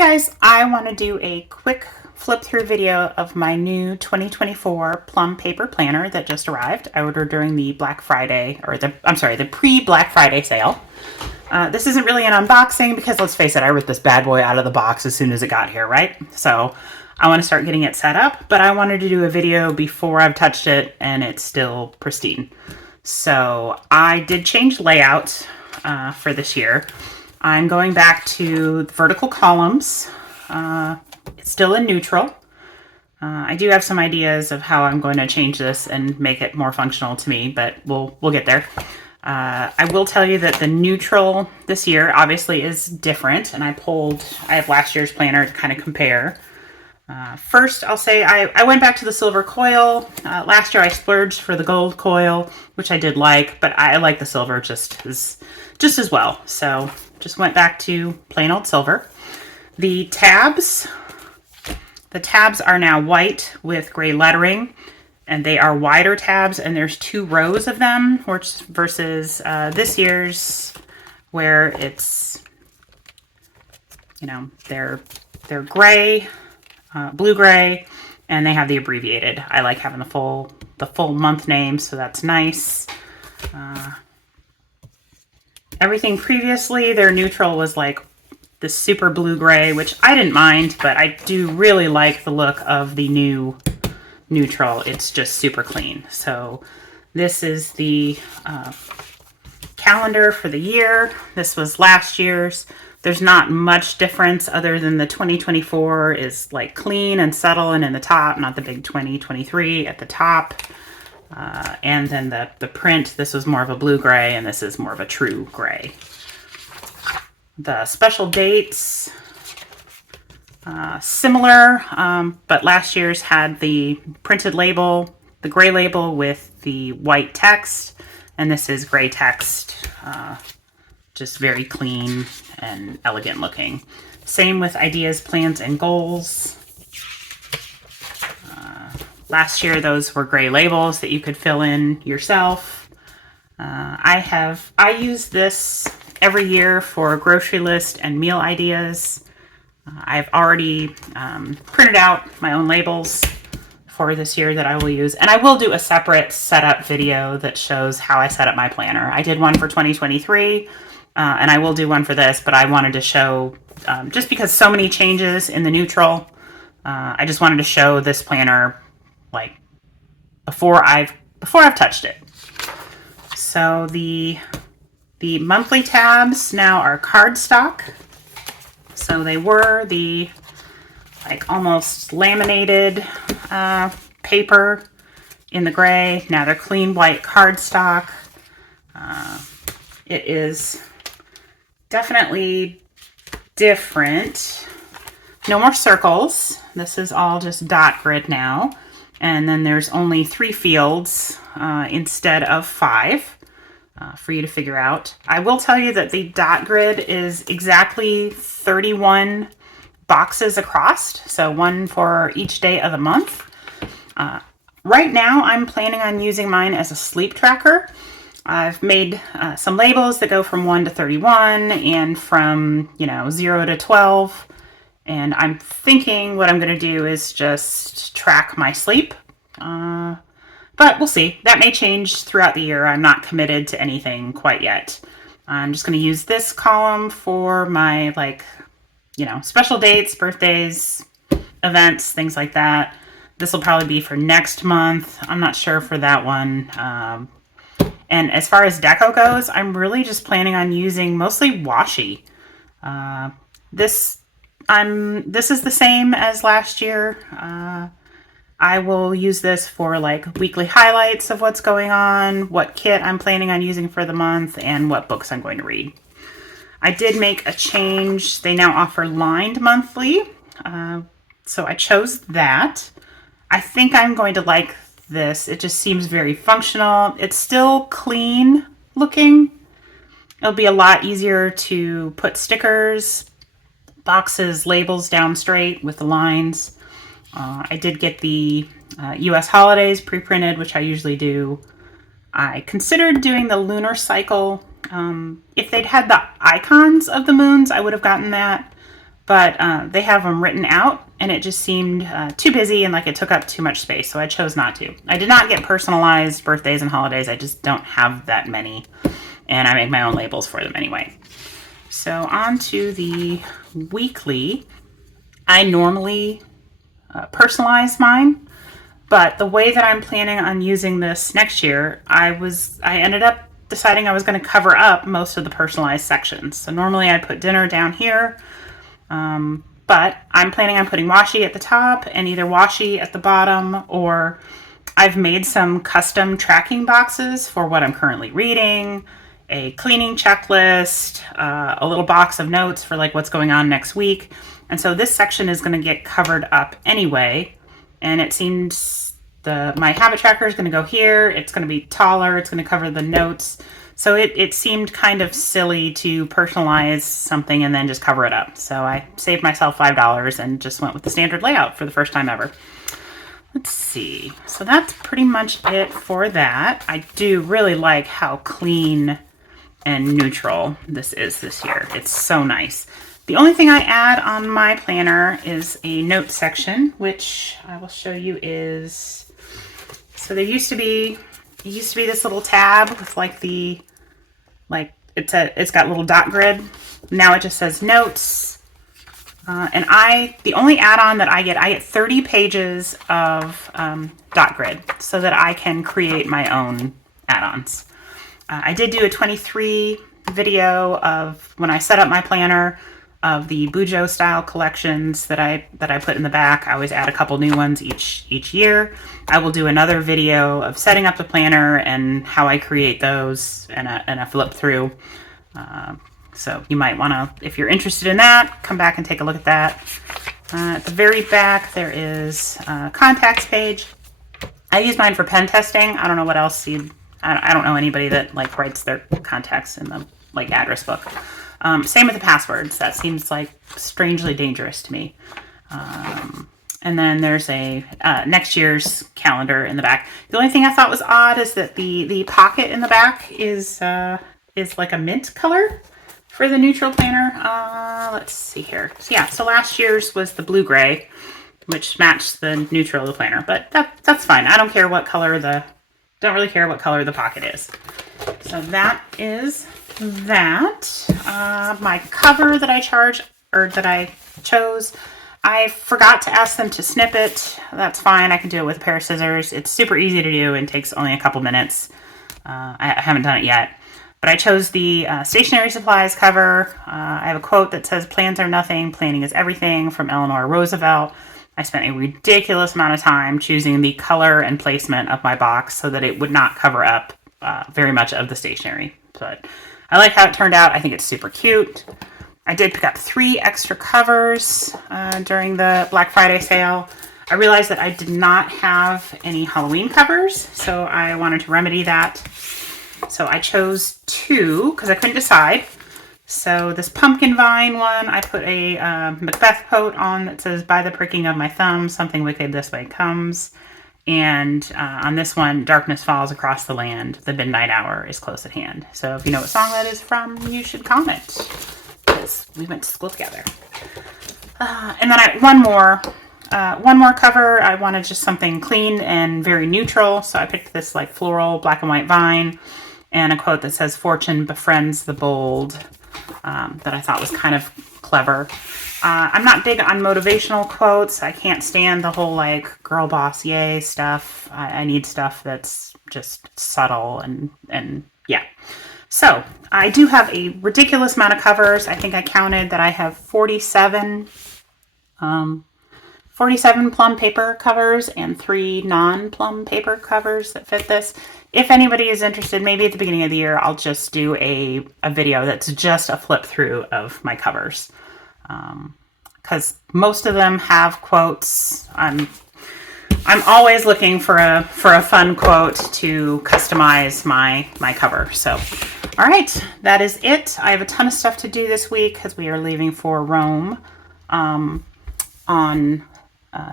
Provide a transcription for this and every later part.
Guys, I want to do a quick flip through video of my new 2024 Plum Paper Planner that just arrived. I ordered during the Black Friday, or the pre-Black Friday sale. This isn't really an unboxing because let's face it, I ripped this bad boy out of the box as soon as it got here, right? So I want to start getting it set up, but I wanted to do a video before I've touched it and it's still pristine. So I did change layout for this year. I'm going back to vertical columns. It's still in neutral. I do have some ideas of how I'm going to change this and make it more functional to me, but we'll get there. I will tell you that the neutral this year obviously is different, and I have last year's planner to kind of compare. First, I'll say I went back to the silver coil. Last year I splurged for the gold coil, which I did like, but I like the silver just as well. So just went back to plain old silver. The tabs are now white with gray lettering, and they are wider tabs, and there's 2 rows of them, which versus this year's where it's, they're gray, blue gray, and they have the abbreviated. I like having the full month name, so that's nice. Everything previously, their neutral was like the super blue gray, which I didn't mind, but I do really like the look of the new neutral. It's just super clean. So this is the calendar for the year. This was last year's. There's not much difference other than the 2024 is like clean and subtle and in the top, not the big 2023 at the top. And then the print, this was more of a blue gray, and this is more of a true gray. The special dates, similar, but last year's had the printed label, the gray label with the white text, and this is gray text, just very clean and elegant looking. Same with ideas, plans, and goals. Last year, those were gray labels that you could fill in yourself. I use this every year for grocery list and meal ideas. I've already printed out my own labels for this year that I will use. And I will do a separate setup video that shows how I set up my planner. I did one for 2023, and I will do one for this, but I wanted to show, just because so many changes in the neutral, I just wanted to show this planner like before I've touched it. So the monthly tabs now are cardstock. So they were the like almost laminated paper in the gray. Now they're clean white cardstock. It is definitely different. No more circles. This is all just dot grid now. And then there's only 3 fields instead of 5 for you to figure out. I will tell you that the dot grid is exactly 31 boxes across, so one for each day of the month. Right now, I'm planning on using mine as a sleep tracker. I've made some labels that go from 1 to 31 and from 0 to 12. And I'm thinking what I'm going to do is just track my sleep. But we'll see. That may change throughout the year. I'm not committed to anything quite yet. I'm just going to use this column for my, special dates, birthdays, events, things like that. This will probably be for next month. I'm not sure for that one. And as far as deco goes, I'm really just planning on using mostly washi. This is the same as last year. I will use this for like weekly highlights of what's going on, what kit I'm planning on using for the month, and what books I'm going to read. I did make a change. They now offer lined monthly, so I chose that. I think I'm going to like this. It just seems very functional. It's still clean looking. It'll be a lot easier to put stickers, boxes, labels down straight with the lines. I did get the US holidays pre-printed, which I usually do. I considered doing the lunar cycle. If they'd had the icons of the moons, I would have gotten that. but they have them written out, and it just seemed too busy and like it took up too much space, so I chose not to. I did not get personalized birthdays and holidays. I just don't have that many, and I make my own labels for them anyway. So on to the weekly. I normally personalize mine, but the way that I'm planning on using this next year, I ended up deciding I was going to cover up most of the personalized sections. So normally I put dinner down here, but I'm planning on putting washi at the top and either washi at the bottom, or I've made some custom tracking boxes for what I'm currently reading, a cleaning checklist, a little box of notes for like what's going on next week. And so this section is going to get covered up anyway. And it seems my habit tracker is going to go here. It's going to be taller. It's going to cover the notes. So it seemed kind of silly to personalize something and then just cover it up. So I saved myself $5 and just went with the standard layout for the first time ever. Let's see. So that's pretty much it for that. I do really like how clean and neutral this is this year. It's so nice. The only thing I add on my planner is a note section, which I will show you is, so there used to be this little tab with it's got little dot grid. Now it just says notes. And the only add-on that I get 30 pages of dot grid so that I can create my own add-ons. I did do a 23 video of when I set up my planner of the Bujo style collections that I put in the back. I always add a couple new ones each year. I will do another video of setting up the planner and how I create those and a flip through. So you might want to, if you're interested in that, come back and take a look at that. At the very back, there is a contacts page. I use mine for pen testing. I don't know what else I don't know anybody that like writes their contacts in the like address book. Same with the passwords. That seems like strangely dangerous to me. And then there's a next year's calendar in the back. The only thing I thought was odd is that the pocket in the back is like a mint color for the neutral planner. Let's see here. So yeah, so last year's was the blue-gray, which matched the neutral of the planner, but that's fine. I don't really care what color the pocket is. So that is that. My cover that I chose, I forgot to ask them to snip it. That's fine. I can do it with a pair of scissors. It's super easy to do and takes only a couple minutes. I haven't done it yet. But I chose the stationery supplies cover. I have a quote that says, "Plans are nothing, planning is everything," from Eleanor Roosevelt. I spent a ridiculous amount of time choosing the color and placement of my box so that it would not cover up very much of the stationery. But I like how it turned out. I think it's super cute. I did pick up 3 extra covers during the Black Friday sale. I realized that I did not have any Halloween covers, so I wanted to remedy that. So I chose 2 because I couldn't decide. So this pumpkin vine one, I put a Macbeth quote on that says, "By the pricking of my thumb, something wicked this way comes." And on this one, "Darkness falls across the land. The midnight hour is close at hand." So if you know what song that is from, you should comment, because we went to school together. And then one more cover. I wanted just something clean and very neutral. So I picked this like floral black and white vine and a quote that says, "Fortune befriends the bold," that I thought was kind of clever. I'm not big on motivational quotes. I can't stand the whole like girl boss yay stuff. I need stuff that's just subtle and yeah. So I do have a ridiculous amount of covers. I think I counted that I have 47 plum paper covers and 3 non-plum paper covers that fit this. If anybody is interested, maybe at the beginning of the year, I'll just do a video that's just a flip through of my covers. Because most of them have quotes. I'm always looking for a fun quote to customize my cover. So, all right, that is it. I have a ton of stuff to do this week because we are leaving for Rome on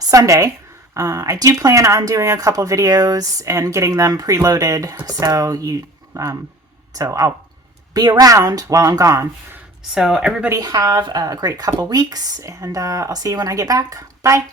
Sunday. I do plan on doing a couple videos and getting them preloaded, so so I'll be around while I'm gone. So everybody have a great couple weeks, and I'll see you when I get back. Bye.